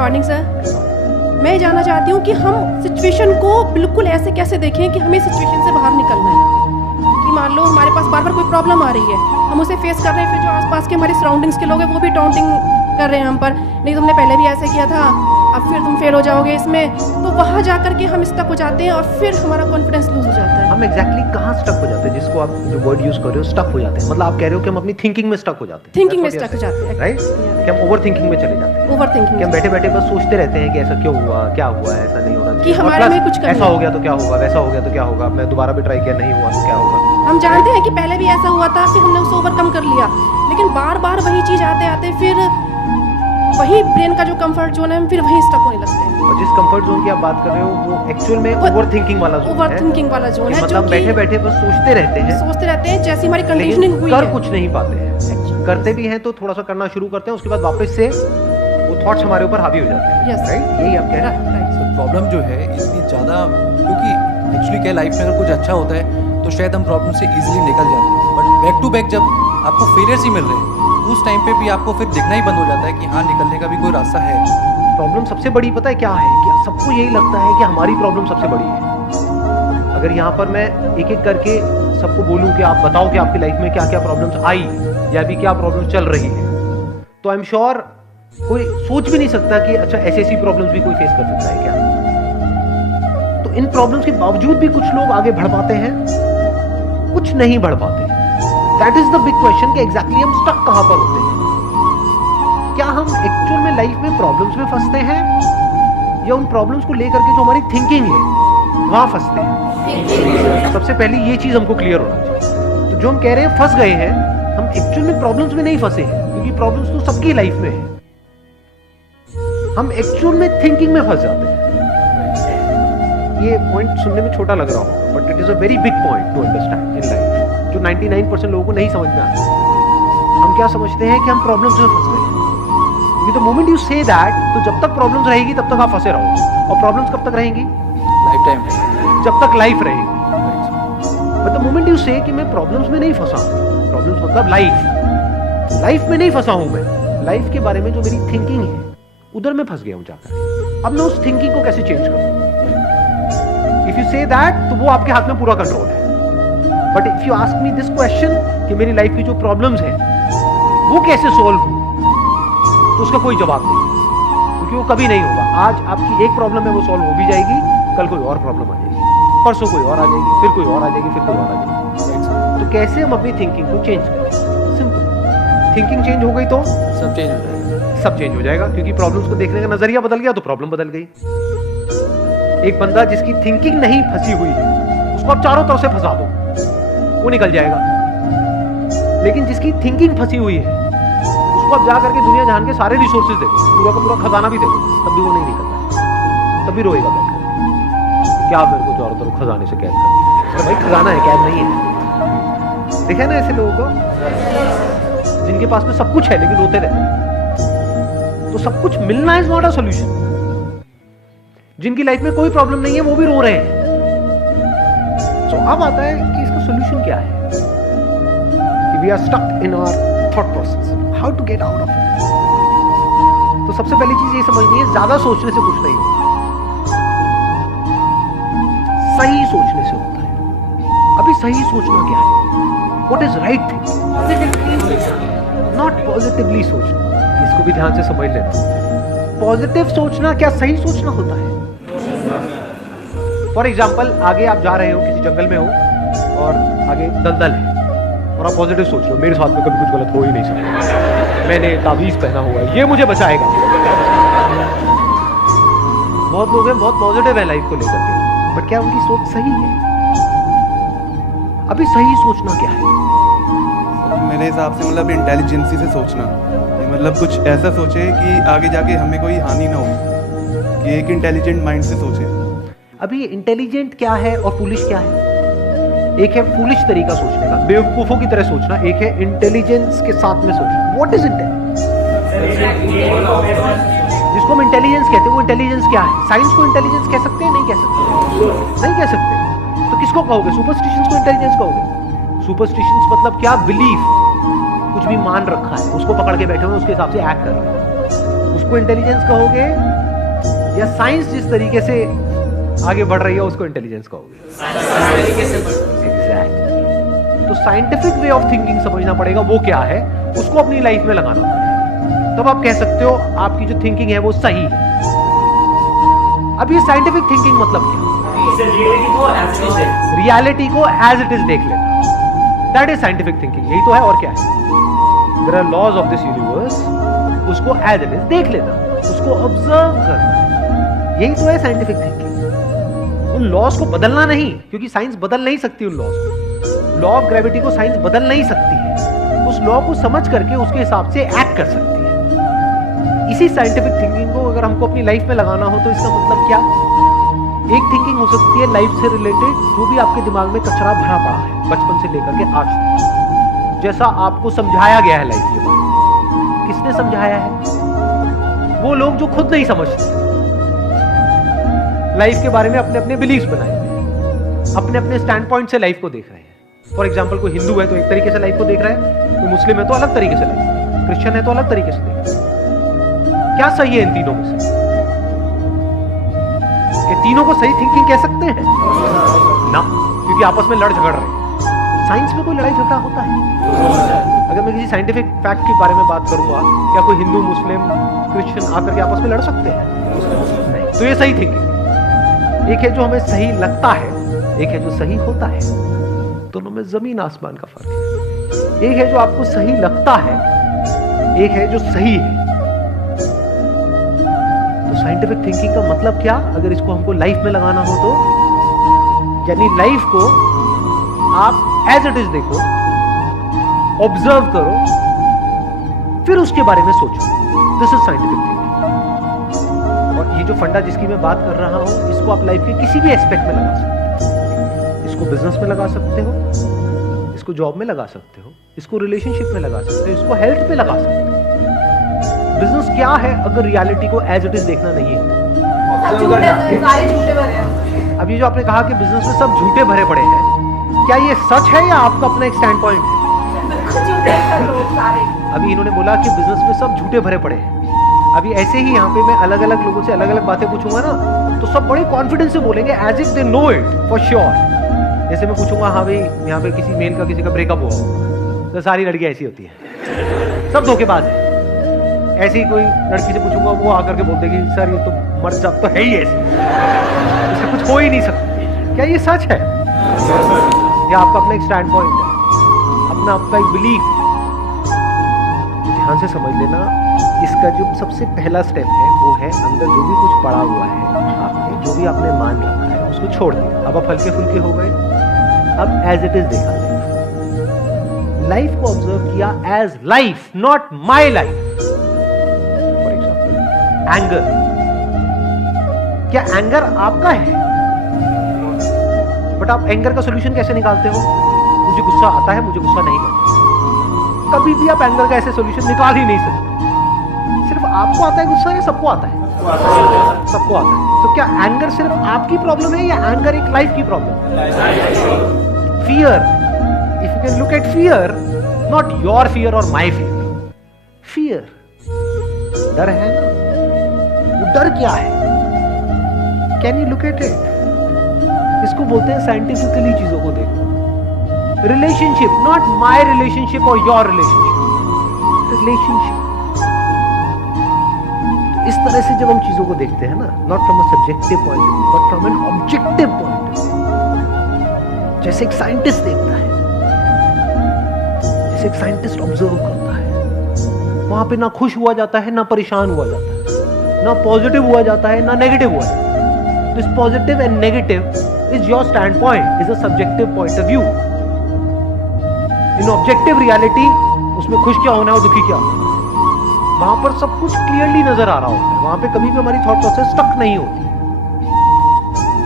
Morning sir. मैं जानना चाहती हूँ कि हम सिचुएशन को बिल्कुल ऐसे कैसे देखें कि हमें सिचुएशन से बाहर निकलना है। कि मान लो हमारे पास बार बार कोई प्रॉब्लम आ रही है, हम उसे फेस कर रहे हैं, फिर जो आसपास के हमारे सराउंडिंग्स के लोग हैं वो भी टाउंटिंग कर रहे हैं हम पर, नहीं तुमने पहले भी ऐसे किया था, अब फिर तुम फेल हो जाओगे इसमें। तो वहाँ जा करके हम स्टक हो जाते हैं और फिर हमारा कॉन्फिडेंस लूज हो जाता है। हम एग्जैक्टली कहाँ स्टक हो जाते हैं, जिसको आप जो वर्ड यूज कर रहे हो स्टक हो जाते हैं, मतलब आप कह रहे हो कि हम अपनी थिंकिंग में स्टक हो जाते हैं। थिंकिंग में स्टक हो जाते हैं, राइट? कि हम ओवर थिंकिंग में चले जाते हैं। ओवर थिंकिंग कि हम बैठे बैठे बस सोचते रहते हैं कि ऐसा क्यों हुआ, क्या हुआ, ऐसा नहीं होना चाहिए, कि हमारे में कुछ ऐसा हो गया तो क्या होगा, वैसा हो गया तो क्या होगा, मैं दोबारा भी ट्राई किया नहीं हुआ तो क्या होगा। हम जानते हैं कि पहले भी ऐसा हुआ था, फिर हमने उसे ओवरकम कर लिया, लेकिन बार बार वही चीज आते आते फिर वही ब्रेन का जो कंफर्ट जोन है हम फिर वहीं स्टक होने लगते हैं। और जिस कंफर्ट जोन की आप बात कर रहे हो वो एक्चुअल में ओवर थिंकिंग वाला जोन है। ओवर थिंकिंग वाला जोन है, मतलब बैठे बैठे बस सोचते रहते हैं, जैसी हमारी कंडीशनिंग हुई कर है, कुछ नहीं पाते हैं। करते भी हैं तो थोड़ा सा करना शुरू करते हैं, उसके बाद वापस से वो थॉट्स हमारे ऊपर हावी हो जाते हैं। Yes. राइट? यही आप कह रहे हैं। प्रॉब्लम जो है इतनी ज़्यादा, क्योंकि एक्चुअली क्या लाइफ में अगर कुछ अच्छा होता है तो शायद हम प्रॉब्लम से इजीली निकल जाते हैं, बट बैक टू बैक जब आपको फेलियर्स ही मिल रहे हैं उस टाइम पे भी आपको फिर दिखना ही बंद हो जाता है कि हाँ निकलने का भी कोई रास्ता है। प्रॉब्लम सबसे बड़ी पता है क्या है, कि सबको यही लगता है कि हमारी प्रॉब्लम सबसे बड़ी है। अगर यहाँ पर मैं एक एक करके सबको बोलूँ कि आप बताओ कि आपकी लाइफ में क्या क्या प्रॉब्लम्स आई या अभी क्या प्रॉब्लम चल रही है, तो आई एम श्योर कोई सोच भी नहीं सकता कि अच्छा ऐसी प्रॉब्लम्स भी कोई फेस कर सकता है क्या। तो इन प्रॉब्लम्स के बावजूद भी कुछ लोग आगे बढ़ पाते हैं, कुछ नहीं बढ़ पाते। That is the big question कि एग्जैक्टली हम स्टक कहां पर होते हैं। क्या हम एक्चुअल में लाइफ में प्रॉब्लम्स में फंसते हैं या उन प्रॉब्लम्स को लेकर के जो हमारी थिंकिंग है वहां फंसते हैं। सबसे पहले ये चीज हमको क्लियर होना चाहिए। तो जो हम कह रहे हैं फंस गए हैं, हम एक्चुअल में प्रॉब्लम्स में नहीं फंसे हैं, क्योंकि प्रॉब्लम्स तो सबकी लाइफ में है। हम एक्चुअल में थिंकिंग में फंस जाते हैं। ये पॉइंट सुनने में छोटा लग रहा हो, but it is a very big point two understand in life, जो 99% लोगों को नहीं समझ में आता। हम क्या समझते हैं कि हम प्रॉब्लम्स में फंस गए, क्योंकि the moment you say that, तो जब तक प्रॉब्लम्स रहेगी तब तक आप फंसे रहोगे। और प्रॉब्लम्स कब तक रहेंगी? लाइफ टाइम, जब तक लाइफ रहेगी। बट द मोमेंट यू से कि मैं प्रॉब्लम्स में नहीं फंसा हूं, प्रॉब्लम्स मतलब लाइफ में नहीं फंसा हूं, मैं लाइफ के बारे में जो मेरी थिंकिंग है उधर मैं फंस गया हूं जाकर। अब मैं उस थिंकिंग को कैसे चेंज करूं? इफ यू से दैट, तो वो आपके हाथ में पूरा कंट्रोल है। But if you ask me this question कि मेरी लाइफ की जो प्रॉब्लम्स हैं वो कैसे सॉल्व हो, तो उसका कोई जवाब नहीं, क्योंकि वो कभी नहीं होगा। आज आपकी एक प्रॉब्लम है वो सॉल्व हो भी जाएगी, कल कोई और प्रॉब्लम आ जाएगी, परसों कोई और आ जाएगी, फिर कोई और आ जाएगी, फिर कोई और आ जाएगी। तो कैसे हम अपनी थिंकिंग को चेंज करें? सिंपल, थिंकिंग चेंज हो गई तो सब चेंज हो जाएगा। सब चेंज हो जाएगा, क्योंकि प्रॉब्लम्स को देखने का नजरिया बदल गया तो प्रॉब्लम बदल गई। एक बंदा जिसकी थिंकिंग नहीं फंसी हुई है, उसको आप चारों तरफ से फंसा दो, वो निकल जाएगा। लेकिन जिसकी थिंकिंग फंसी हुई है, उसको आप जा करके दुनिया जहान के सारे रिसोर्सेज देखो, पूरा का पूरा खजाना भी देखो, तब भी वो नहीं निकलता, तब भी रोएगा बैठकर, क्या मेरे को चारों तरफ खजाने से कैद कर दिया। तो भाई खजाना है, कैद नहीं है। देखा ना ऐसे लोगों को जिनके पास में सब कुछ है लेकिन रोते रहते हैं। तो सब कुछ मिलना इज नॉट अ सॉल्यूशन। जिनकी लाइफ में कोई प्रॉब्लम नहीं है वो भी रो रहे हैं। तो अब आता है कि इसका सॉल्यूशन क्या है, कि we are stuck in our thought process, how to get out of it. तो सबसे पहली चीज ये समझनी है, ज्यादा सोचने से कुछ नहीं होता, सही सोचने से होता है। अभी सही सोचना क्या है? What is right thing, not positively सोचना। इसको भी ध्यान से समझ लेना। पॉजिटिव सोचना क्या सही सोचना होता है? फॉर एग्जाम्पल, आगे आप जा रहे हो, किसी जंगल में हो और आगे दलदल है और आप पॉजिटिव सोच रहे हो, मेरे साथ में कभी कुछ गलत हो ही नहीं सकता, मैंने ताबीज पहना हुआ है, ये मुझे बचाएगा। बहुत लोग हैं बहुत पॉजिटिव है लाइफ को लेकर के, बट क्या उनकी सोच सही है? अभी सही सोचना क्या है? मेरे हिसाब से मतलब इंटेलिजेंसी से सोचना, मतलब कुछ ऐसा सोचे कि आगे जाके हमें कोई हानि ना हो, कि एक इंटेलिजेंट माइंड से सोचे। अभी इंटेलिजेंट क्या है और फूलिश क्या है? एक है फूलिश तरीका सोचने का, बेवकूफों की तरह सोचना, एक है इंटेलिजेंस के साथ में सोचना। What is intelligence? जिसको हम इंटेलिजेंस कहते हैं वो इंटेलिजेंस क्या है? साइंस को इंटेलिजेंस कह सकते हैं? नहीं कह सकते, नहीं कह सकते। तो किसको कहोगे? सुपरस्टिशंस को इंटेलिजेंस कहोगे? सुपरस्टिशंस मतलब क्या? बिलीफ, कुछ भी मान रखा है, उसको पकड़ के बैठे हुए उसके हिसाब से एक्ट कर रहे हैं, उस उसको इंटेलिजेंस कहोगे या साइंस जिस तरीके से आगे बढ़ रही है उसको इंटेलिजेंस कहोगे? एग्जैक्टली। तो साइंटिफिक वे ऑफ थिंकिंग समझना पड़ेगा, वो क्या है, उसको अपनी लाइफ में लगाना पड़ेगा, तब आप कह सकते हो आपकी जो थिंकिंग है वो सही है। अब ये साइंटिफिक थिंकिंग मतलब क्या? रियलिटी को एज इट इज देख लेना, दैट इज साइंटिफिक थिंकिंग। यही तो है, और क्या है? There are laws of this universe, उसको एज इट इज देख लेना, उसको ऑब्जर्व करना, यही तो है साइंटिफिक थिंकिंग। उन लॉज को बदलना नहीं, क्योंकि साइंस बदल नहीं सकती उन लॉज को। लॉ ऑफ ग्रेविटी को साइंस बदल नहीं सकती है, उस लॉ को समझ करके उसके हिसाब से एक्ट कर सकती है। इसी साइंटिफिक थिंकिंग को अगर हमको अपनी लाइफ में लगाना हो तो इसका मतलब क्या? एक थिंकिंग हो सकती है लाइफ से रिलेटेड, जो भी आपके दिमाग में कचरा भरा पड़ा है बचपन से लेकर के आज तक, जैसा आपको समझाया गया है लाइफ के बारे में। किसने समझाया है? वो लोग जो खुद नहीं समझते, लाइफ के बारे में अपने अपने बिलीव्स बनाए हुए हैं, अपने अपने स्टैंड पॉइंट से लाइफ को देख रहे हैं। फॉर एग्जाम्पल, कोई हिंदू है तो एक तरीके से लाइफ को देख रहा है, कोई मुस्लिम है तो अलग तरीके से लाइफ को देख रहा है, क्रिश्चियन है तो अलग तरीके से देख रहा है। क्या सही है इन तीनों में से? ये तीनों को सही थिंकिंग कह सकते हैं ना, क्योंकि आपस में लड़ झगड़ रहे हैं। साइंस में कोई लड़ाई झगड़ा होता है? अगर मैं किसी साइंटिफिक फैक्ट के बारे में बात करूंगा, क्या कोई हिंदू मुस्लिम क्रिश्चियन आकर के आपस में लड़ सकते हैं? नहीं। तो ये सही थिंकिंग। एक है जो हमें सही लगता है, एक है जो सही होता है, दोनों में जमीन आसमान का फर्क है। एक है जो आपको सही लगता है, एक है जो सही है। तो साइंटिफिक थिंकिंग का मतलब क्या, अगर इसको हमको लाइफ में लगाना हो तो, यानी लाइफ को आप एज इट इज देखो, ऑब्जर्व करो, फिर उसके बारे में सोचो। This is scientific thinking. और ये जो फंडा जिसकी मैं बात कर रहा हूं, इसको आप लाइफ के किसी भी एस्पेक्ट में लगा सकते हो। इसको बिजनेस में लगा सकते हो, इसको जॉब में लगा सकते हो, इसको रिलेशनशिप में लगा सकते हो, इसको हेल्थ पे लगा सकते हो। बिजनेस क्या है अगर रियलिटी को एज इट इज देखना नहीं है? अब ये जो आपने कहा कि बिजनेस में सब झूठे भरे पड़े हैं, क्या ये सच है या आपका अपना एक स्टैंड पॉइंट है? अभी इन्होंने बोला कि बिजनेस में सब झूठे भरे पड़े हैं। अभी ऐसे ही यहाँ पे मैं अलग अलग लोगों से अलग अलग बातें पूछूंगा ना, तो सब बड़े कॉन्फिडेंस से बोलेंगे as if they know it for sure. जैसे मैं पूछूंगा, हाँ भाई यहाँ पे किसी मेल का किसी का ब्रेकअप हुआ हो, तो सारी लड़कियां ऐसी होती हैं, सब धोखेबाज है। ऐसे ही कोई लड़की से पूछूंगा, वो आकर के बोल देगी सर ये तो मर्द जात तो है ही ऐसी, इससे कुछ हो ही नहीं सकता। क्या ये सच है? या आपका अपना एक स्टैंड पॉइंट है, अपना आपका एक बिलीफ है? ध्यान से समझ लेना, इसका जो सबसे पहला स्टेप है वो है अंदर जो भी कुछ पड़ा हुआ है आपने, जो भी आपने मान रखा है उसको छोड़ दिया। अब आप हल्के फुल्के हो गए, अब एज इट इज देखा लाइफ को ऑब्जर्व किया as life, not my life. For example anger, क्या एंगर आपका है? बट आप एंगर का सोल्यूशन कैसे निकालते हो? मुझे गुस्सा आता है, मुझे गुस्सा नहीं करता। कभी भी आप एंगर का ऐसे सोल्यूशन निकाल ही नहीं सकते। सिर्फ आपको आता है गुस्सा या सबको आता है? सबको आता है। तो क्या एंगर सिर्फ आपकी प्रॉब्लम है या एंगर एक लाइफ की प्रॉब्लम है? Fear, if you can look at fear, not your fear और माई फियर। फियर डर है ना, वो डर क्या है? Can you look at it? इसको बोलते हैं साइंटिफिकली चीजों को देखो। रिलेशनशिप, नॉट माई रिलेशनशिप और योर रिलेशनशिप, रिलेशनशिप। इस तरह से जब हम चीजों को देखते हैं ना, not from a subjective point of view but from an objective point of view, जैसे एक साइंटिस्ट देखता है, जैसे एक साइंटिस्ट ऑब्जर्व करता है, वहां पे ना खुश हुआ जाता है, ना परेशान हुआ जाता है, ना पॉजिटिव हुआ जाता है, ना नेगेटिव हुआ जाता है। This positive and negative is your standpoint, is a subjective point of view. In objective reality, उसमें खुश क्या होना है और दुखी क्या होना है, वहां पर सब कुछ क्लियरली नजर आ रहा होता है। वहां पे कभी भी हमारी थॉट प्रोसेस स्टक नहीं होती,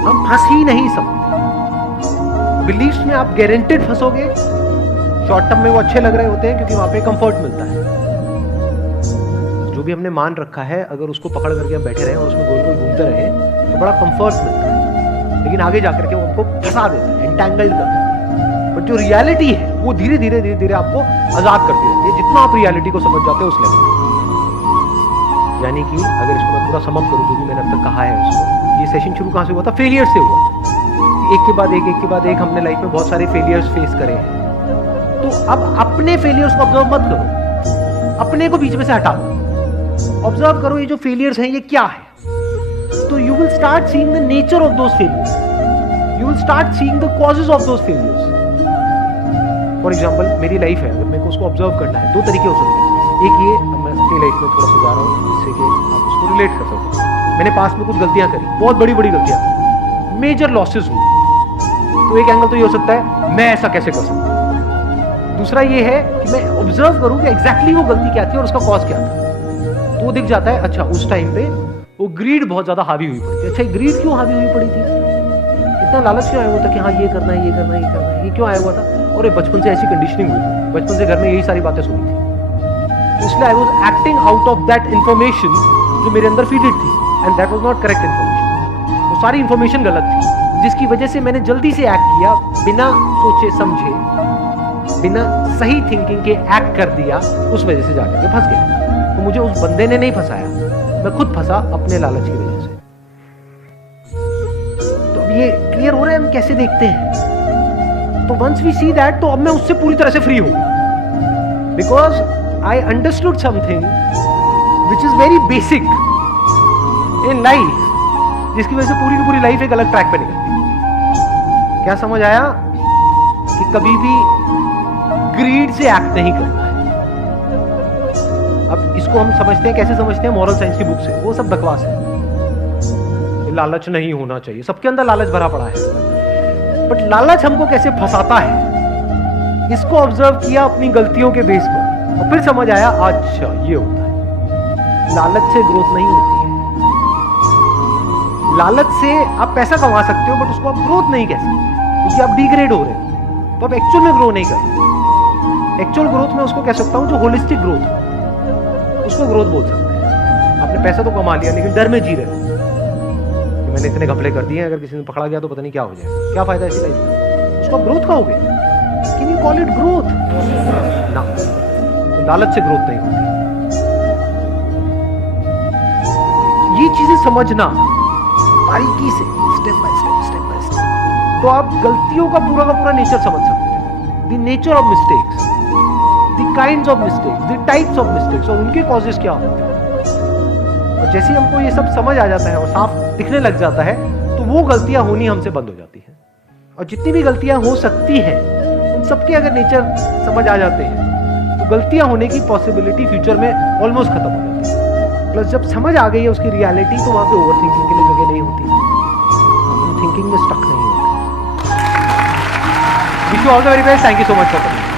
हम फंस ही नहीं सकते। बिलीफ्स में आप गारंटेड फंसोगे। शॉर्ट टर्म में वो अच्छे लग रहे होते हैं क्योंकि वहां पे कंफर्ट मिलता है। जो भी हमने मान रखा है, अगर उसको पकड़ करके हम बैठे रहे और उसमें गोल गोल घूमते रहे तो बड़ा कंफर्ट मिलता है, लेकिन आगे जाकर के वो हमको फंसा देता है, एंटैंगल्ड कर देता है। बट जो रियलिटी है वो धीरे धीरे धीरे धीरे आपको आजाद करती रहती है, जितना आप रियलिटी को समझ जाते हो उस लेवल। यानी कि अगर इसको मैं पूरा समअप करूं जो भी मैंने अब तक कहा है उसको, ये सेशन शुरू कहाँ से हुआ था? फेलियर से हुआ। एक के बाद एक हमने लाइफ में बहुत सारे फेलियर्स फेस करे हैं। तो अब अपने फेलियर्स को ऑब्जर्व मत करो, अपने को बीच में से हटाओ, ऑब्जर्व करो ये जो फेलियर्स हैं ये क्या है। तो you will start seeing the nature of those failures, you will start seeing the causes of those failures. For example मेरी लाइफ है, अगर मेरे को उसको ऑब्जर्व करना है, दो तरीके हो सकते हैं। एक ये, अब मैं अपनी लाइफ में थोड़ा सुधार रहा हूँ जिससे कि आप उसको रिलेट कर सको। मैंने पास में कुछ गलतियां करी, बहुत बड़ी बड़ी गलतियां, मेजर लॉसेस हुए, तो एक एंगल तो ये हो सकता है मैं ऐसा कैसे कर सकता हूँ। दूसरा ये है कि मैं ऑब्जर्व करूं कि एग्जैक्टली वो गलती क्या थी और उसका कॉज क्या था। तो वो दिख जाता है, अच्छा उस टाइम पे वो ग्रीड बहुत ज्यादा हावी हुई पड़ी थी। अच्छा ग्रीड क्यों हावी हुई पड़ी थी? इतना लालच क्यों आया हुआ था कि हाँ ये करना है, ये करना है, ये करना है, ये क्यों आया हुआ था? और बचपन से ऐसी कंडीशनिंग हुई थी, बचपन से घर में यही सारी बातें सुनी थी, तो इसलिए I was acting out of that information जो मेरे अंदर फीडेड थी, and that was not correct information. वो सारी इन्फॉर्मेशन गलत थी, जिसकी वजह से मैंने जल्दी से एक्ट किया, बिना सोचे समझे, बिना सही थिंकिंग के एक्ट कर दिया, उस वजह से जाकर के फंस गया। तो मुझे उस बंदे ने नहीं फंसाया, मैं खुद फंसा अपने लालच की वजह से। तो अब ये क्लियर हो रहा है हम कैसे देखते हैं। तो वंस वी सी दैट, तो अब मैं उससे पूरी तरह से फ्री हूं, because I understood something which is very basic in life, जिसकी वजह से पूरी की पूरी लाइफ एक अलग ट्रैक पे निकलती। क्या समझ आया? कि कभी भी ग्रीड से एक्ट नहीं करना है। अब इसको हम समझते हैं, कैसे समझते हैं? मॉरल साइंस की बुक से। वो सब बकवास है, लालच नहीं होना चाहिए, सबके अंदर लालच भरा पड़ा है, बट लालच हमको कैसे फंसाता है, इसको ऑब्जर्व किया अपनी गलतियों के बेस पर, और फिर समझ आया अच्छा ये होता है। लालच से ग्रोथ नहीं होती है। लालच से आप पैसा कमा सकते हो, बट उसको आप ग्रोथ नहीं कह सकते, क्योंकि आप डिग्रेड हो रहे हो, तो आप एक्चुअल में ग्रो नहीं कर रहे। एक्चुअल ग्रोथ में उसको कह सकता हूं जो होलिस्टिक ग्रोथ हो, उसको ग्रोथ बोल सकते हैं। आपने पैसा तो कमा लिया, लेकिन डर में जी रहे हो कि मैंने इतने घपले कर दिए, अगर किसी ने पकड़ा गया तो पता नहीं क्या हो जाएगा, क्या फायदा ऐसी लाइफ में? उसको ग्रोथ कहोगे? Can you call it growth? ना, तो लालच से ग्रोथ नहीं होती। ये चीजें समझना बारीकी से, स्टेप बाय स्टेप, तो आप गलतियों का पूरा नेचर समझ सकते हैं। The nature of mistakes, the kinds of mistakes, the types of mistakes, और उनके कॉजेस क्या होते हैं। और जैसे ही हमको ये सब समझ आ जाता है और साफ दिखने लग जाता है, तो वो गलतियां होनी हमसे बंद हो जाती हैं। और जितनी भी गलतियां हो सकती हैं, उन सबके अगर नेचर समझ आ जाते हैं, तो गलतियां होने की पॉसिबिलिटी फ्यूचर में ऑलमोस्ट खत्म हो जाती है। प्लस जब समझ आ गई है उसकी रियलिटी, तो वहां पे ओवर थिंकिंग के लिए जगह नहीं होती, थिंकिंग में स्टक नहीं होते। Wish you all the very best, thank you so much for coming.